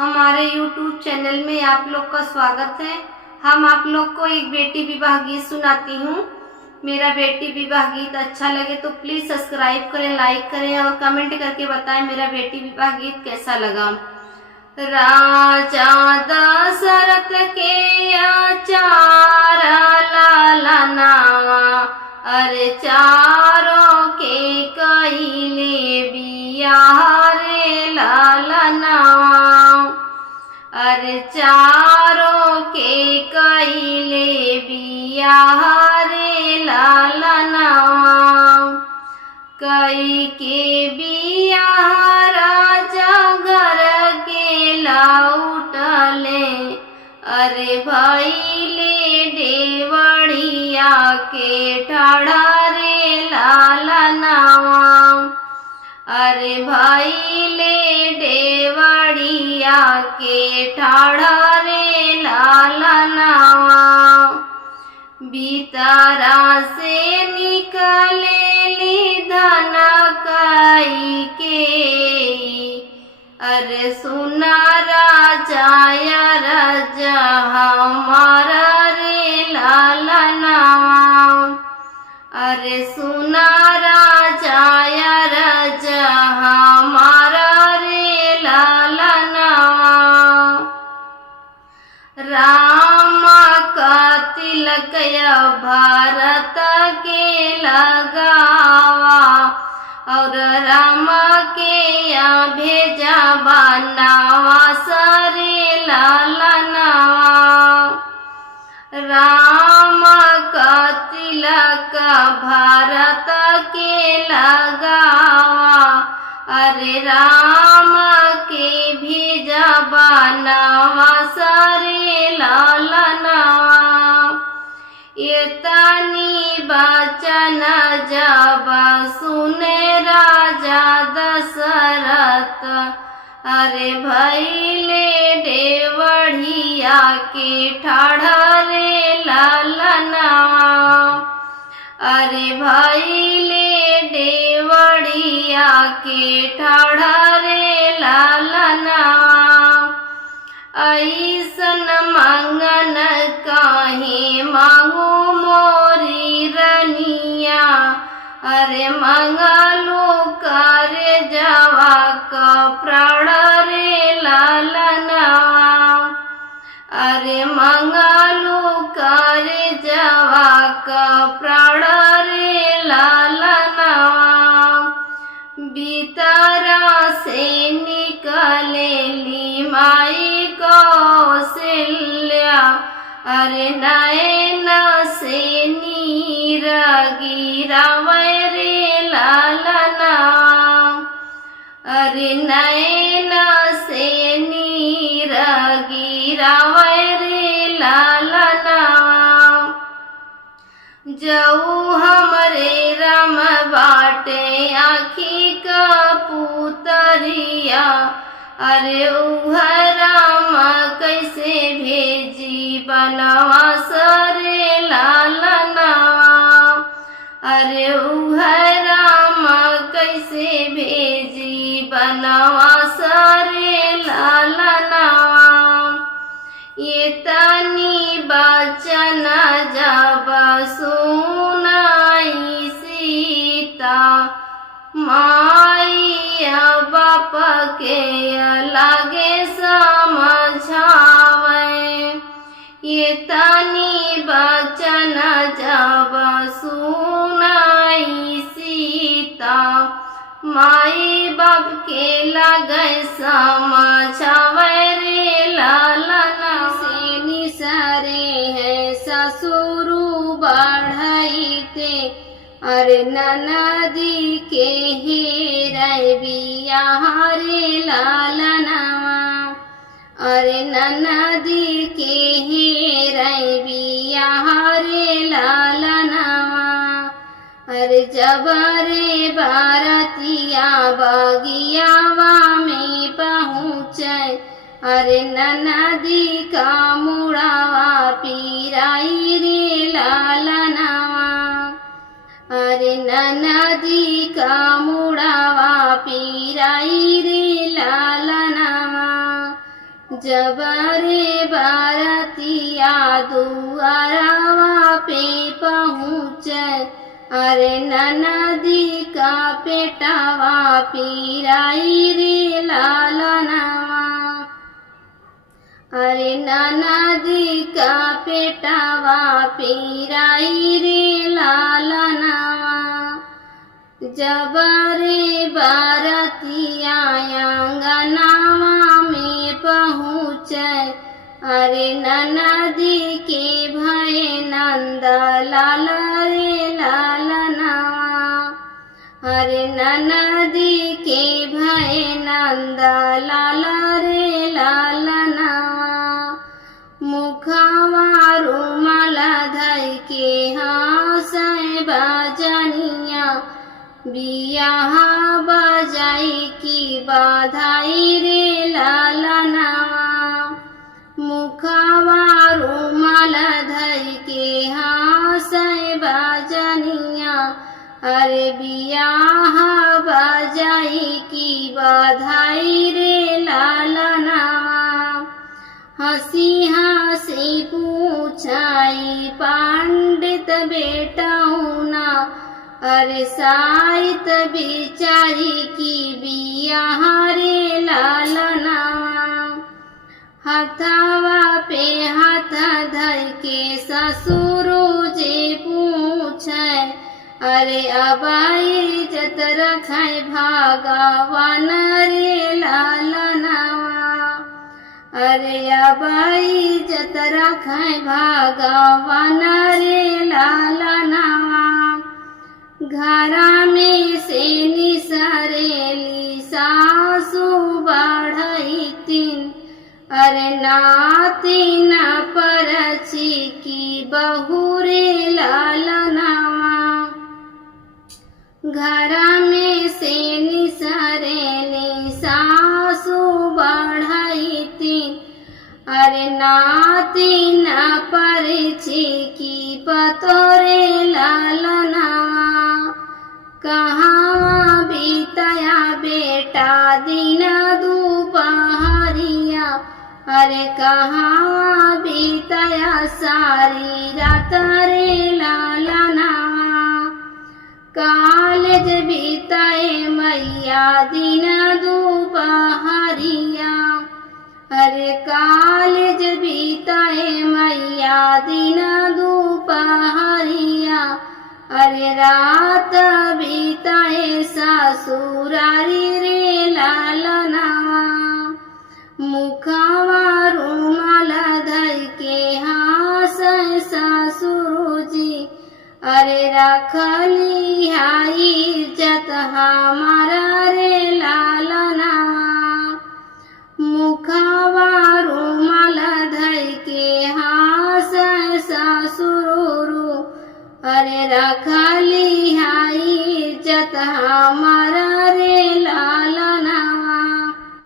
हमारे YouTube channel में आप लोग का स्वागत है। हम आप लोग को एक बेटी विवाह गीत सुनाती हूँ। मेरा बेटी विवाह गीत अच्छा लगे तो प्लीज सब्सक्राइब करें, लाइक करें और कमेंट करके बताएं मेरा बेटी विवाह गीत कैसा लगा। राजा दशरथ के आचार लालनावा, अरे चारों के कइले बियाह रे लालनावा, अरे चारों के कइले बियाह रे लालनावा। कई के बियाह राजा घर के लौटले, अरे भइले देवड़िया के ठाड़ा रे लालनावा, अरे भइले देवड़िया के ठाड़ा रे लालनावा। भीतरा से निकलेली धन कई के, अरे सुना राजा या राजा हमारा रे लालनावा, अरे सुना राजा या राजा हमारा रे लालनावा। राम का तिलक भारत के लगावा, और राम के यहाँ भेजा बनावा सरे लालनावा। राम का तिलक भारत के लगावा, अरे राम के भेजा बनावा सरे लालनावा। इतनी बचन जब सुने राजा दशरथ, अरे भइले देवड़िया के ठाड़ा रे लालनावा, अरे भइले देवड़िया के ठाड़ा रे लालनावा। ऐसन मंगन काहे मांगू मोरी रनिया, अरे मंगलू कर जवा का प्राण रे लालनावा, अरे मंगलू कर जवा का प्राण रे लालनावा। भीतरा से निकलेली माई कौशल्या, अरे नयन से नीर गिरावे रे लालनावा, अरे नयन से नीर गिरावे रे लालनावा। जऊ हमरे राम बाटे आखी का पुतरिया, अरे उह राम कैसे भेजी बनवा सरे लालनावा, अरे उह राम कैसे भेजी बनवा सरे लालनावा। ये तनी बचन जब सुनाई सीता, माइया बाप के लागे समझावे। ये तनी बचन जब सुनाई सीता, माई बाप के लगे समझावे रे लालना। से निसरे है ससुरु बढ़ाई ते, अरे ननदी के हेरे बियाह रे लालनावा, अरे ननदी के हेरे बियाह रे लालनावा। अरे जबरे बारतिया बगियावा में पहुँचे, अरे ननदी का मुड़ावा पीराई रे लालनावा, अरे ननदी का मुड़ावा पीराई रे लालनावा। जबरे बारतिया दुआरवा पे पहुँचे, अरे ननदी का पेटावा पीराई रे लालनवा, अरे ननदी का पेटावा पीराई रे लालनवा। जबरे बारतिया आंगनवा में पहुँचे, अरे ननदी के भय नंद लाल रे लालनवा, अरे ननदी के भय नंद लाल रे लालनवा। मुखवा रुमाल धइ के हंसै बजनिया, बियाह बजाई की बधाई रे लालनवा। मुखवा रुमाल धइ के हंसै बजनिया, अरे बियाह बजाई की बधाई रे लालनवा। हंसी हंसी पूछाई पंडित बेटौना, अरे साइत बिचारी की बियाह रे लालनवा। हथवा पे हाथ धर के ससुरो जे पूछे, अरे अबाई इज्जत रखै भगवान रे लालनवा, अरे अबाई इज्जत रखै भगवान रे लालनवा। घरा में से निसरेली सासु बढ़ई तीन, अरे नातिन परची की बहू रे लालनवा। घरा में से निसरेली सासु बढ़ई तीन, अरे नातिन परची की पतोरे लालनवा। कहाँ बीतया बेटा दिन दोपहरिया, अरे कहाँ बीतया सारी रात रे लालनवा। कॉलेज बीताए मैया दिन दोपहरिया, अरे कॉलेज बीताए मैया दिन दोपहरिया, अरे रात बीताए ससुरारी रे लालनवा। मुखवा रुमाल धइ के हंसै ससुरजी, अरे रखली हाई इज्जत हमारा रे लालनवा। मुखवा रुमाल धइ के हंसै ससुरो, अरे रखली हाई इज्जत हमारा